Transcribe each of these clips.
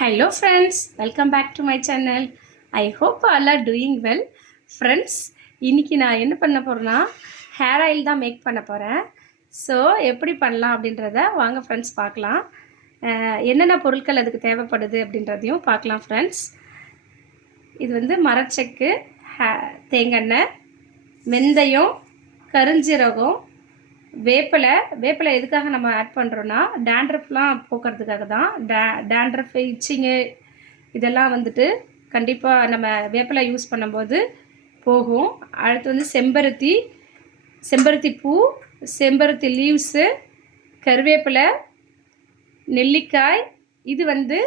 Hello friends, welcome back to my channel. I hope all are doing well. Friends, இன்னைக்கு நான் என்ன பண்ண போறேன்னா ஹேர் ஆயில் தான் மேக் பண்ண போகிறேன். ஸோ எப்படி பண்ணலாம் அப்படின்றத வாங்க ஃப்ரெண்ட்ஸ் பார்க்கலாம். என்னென்ன பொருட்கள் அதுக்கு தேவைப்படுது அப்படின்றதையும் பார்க்கலாம் ஃப்ரெண்ட்ஸ். இது வந்து மரச்செக்கு, தேங்காய், வெந்தயம், கருஞ்சீரகம், வேப்பிலை எதுக்காக நம்ம ஆட் பண்ணுறோன்னா டேண்ட்ரஃப்லாம் போக்குறதுக்காக தான். டேண்ட்ரஃப், இச்சிங்கு இதெல்லாம் வந்துட்டு கண்டிப்பாக நம்ம வேப்பிலை யூஸ் பண்ணும்போது போகும். அடுத்து வந்து செம்பருத்தி பூ, செம்பருத்தி லீவ்ஸு, கருவேப்பிலை, நெல்லிக்காய், இது வந்து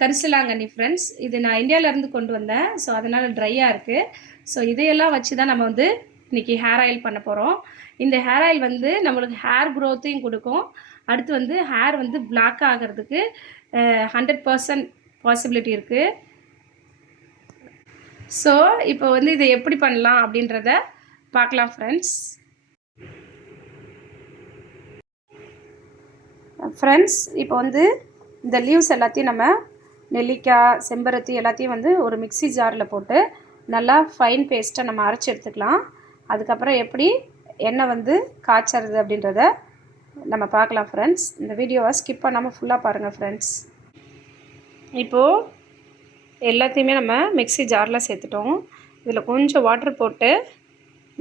கரிசலாங்கண்ணி ஃப்ரெண்ட்ஸ். இது நான் இந்தியாவிலேருந்து கொண்டு வந்தேன். ஸோ அதனால் ட்ரையாக இருக்குது. ஸோ இதையெல்லாம் வச்சு தான் நம்ம வந்து இன்றைக்கி ஹேர் ஆயில் பண்ண போகிறோம். இந்த ஹேர் ஆயில் வந்து நம்மளுக்கு ஹேர் க்ரோத்தையும் கொடுக்கும். அடுத்து வந்து ஹேர் வந்து பிளாக் ஆகிறதுக்கு 100% பாசிபிலிட்டி இருக்குது. ஸோ இப்போ வந்து இதை எப்படி பண்ணலாம் அப்படின்றத பார்க்கலாம் ஃப்ரெண்ட்ஸ். இப்போ வந்து இந்த லீவ்ஸ் எல்லாத்தையும் நம்ம நெல்லிக்காய், செம்பருத்தி எல்லாத்தையும் வந்து ஒரு மிக்ஸி ஜாரில் போட்டு நல்லா ஃபைன் பேஸ்ட்டாக நம்ம அரைச்சி எடுத்துக்கலாம். அதுக்கப்புறம் எப்படி எண்ணெய் வந்து காய்ச்சறது அப்படின்றத நம்ம பார்க்கலாம் ஃப்ரெண்ட்ஸ். இந்த வீடியோவை ஸ்கிப் பண்ணாமல் ஃபுல்லாக பாருங்கள் ஃப்ரெண்ட்ஸ். இப்போது எல்லாத்தையுமே நம்ம மிக்ஸி ஜாரில் சேர்த்துட்டோம். இதில் கொஞ்சம் வாட்டர் போட்டு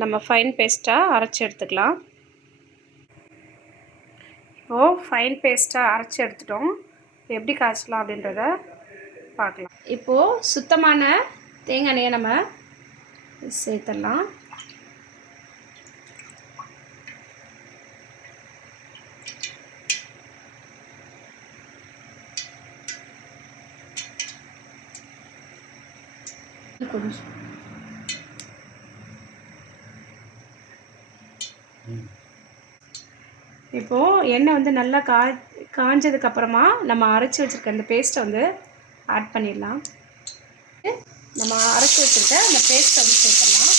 நம்ம ஃபைன் பேஸ்ட்டாக அரைச்சி எடுத்துக்கலாம். இப்போது ஃபைன் பேஸ்ட்டாக அரைச்சி எடுத்துட்டோம். எப்படி காய்ச்சலாம் அப்படின்றத பார்க்கலாம். இப்போது சுத்தமான தேங்காய் எண்ணெயை நம்ம சேர்த்துடலாம். கொஞ்சம் இப்போது எண்ணெய் வந்து நல்லா காஞ்சதுக்கப்புறமா நம்ம அரைச்சி வச்சுருக்க அந்த பேஸ்ட்டை வந்து ஆட் பண்ணிடலாம். நம்ம அரைச்சி வச்சுருக்க அந்த பேஸ்ட்டை வந்து சேர்த்துடலாம்.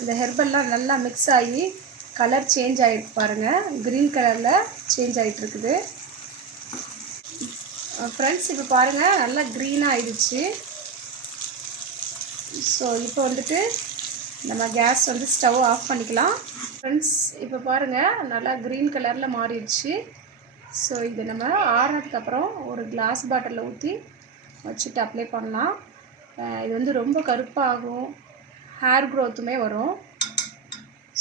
இந்த ஹெர்பல்லாம் நல்லா மிக்ஸ் ஆகி கலர் சேஞ்ச் ஆகிட்டு பாருங்கள். க்ரீன் கலரில் சேஞ்ச் ஆகிட்டுருக்குது ஃப்ரெண்ட்ஸ். இப்போ பாருங்கள் நல்லா க்ரீனாக ஆகிடுச்சு. ஸோ இப்போ வந்துட்டு நம்ம கேஸ் வந்து ஸ்டவ் ஆஃப் பண்ணிக்கலாம் ஃப்ரெண்ட்ஸ். இப்போ பாருங்கள் நல்லா க்ரீன் கலரில் மாறிடுச்சு. ஸோ இது நம்ம ஆறுனதுக்கப்புறம் ஒரு கிளாஸ் பாட்டிலில் ஊற்றி வச்சுட்டு அப்ளை பண்ணலாம். இது வந்து ரொம்ப கருப்பாகும், ஹேர் க்ரோத்துமே வரும்.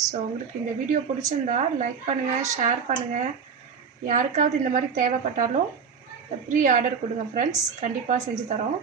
ஸோ உங்களுக்கு இந்த வீடியோ பிடிச்சிருந்தா லைக் பண்ணுங்கள், ஷேர் பண்ணுங்கள். யாருக்காவது இந்த மாதிரி தேவைப்பட்டாலும் ப்ரீ ஆர்டர் கொடுங்க ஃப்ரெண்ட்ஸ், கண்டிப்பாக செஞ்சு தரோம்.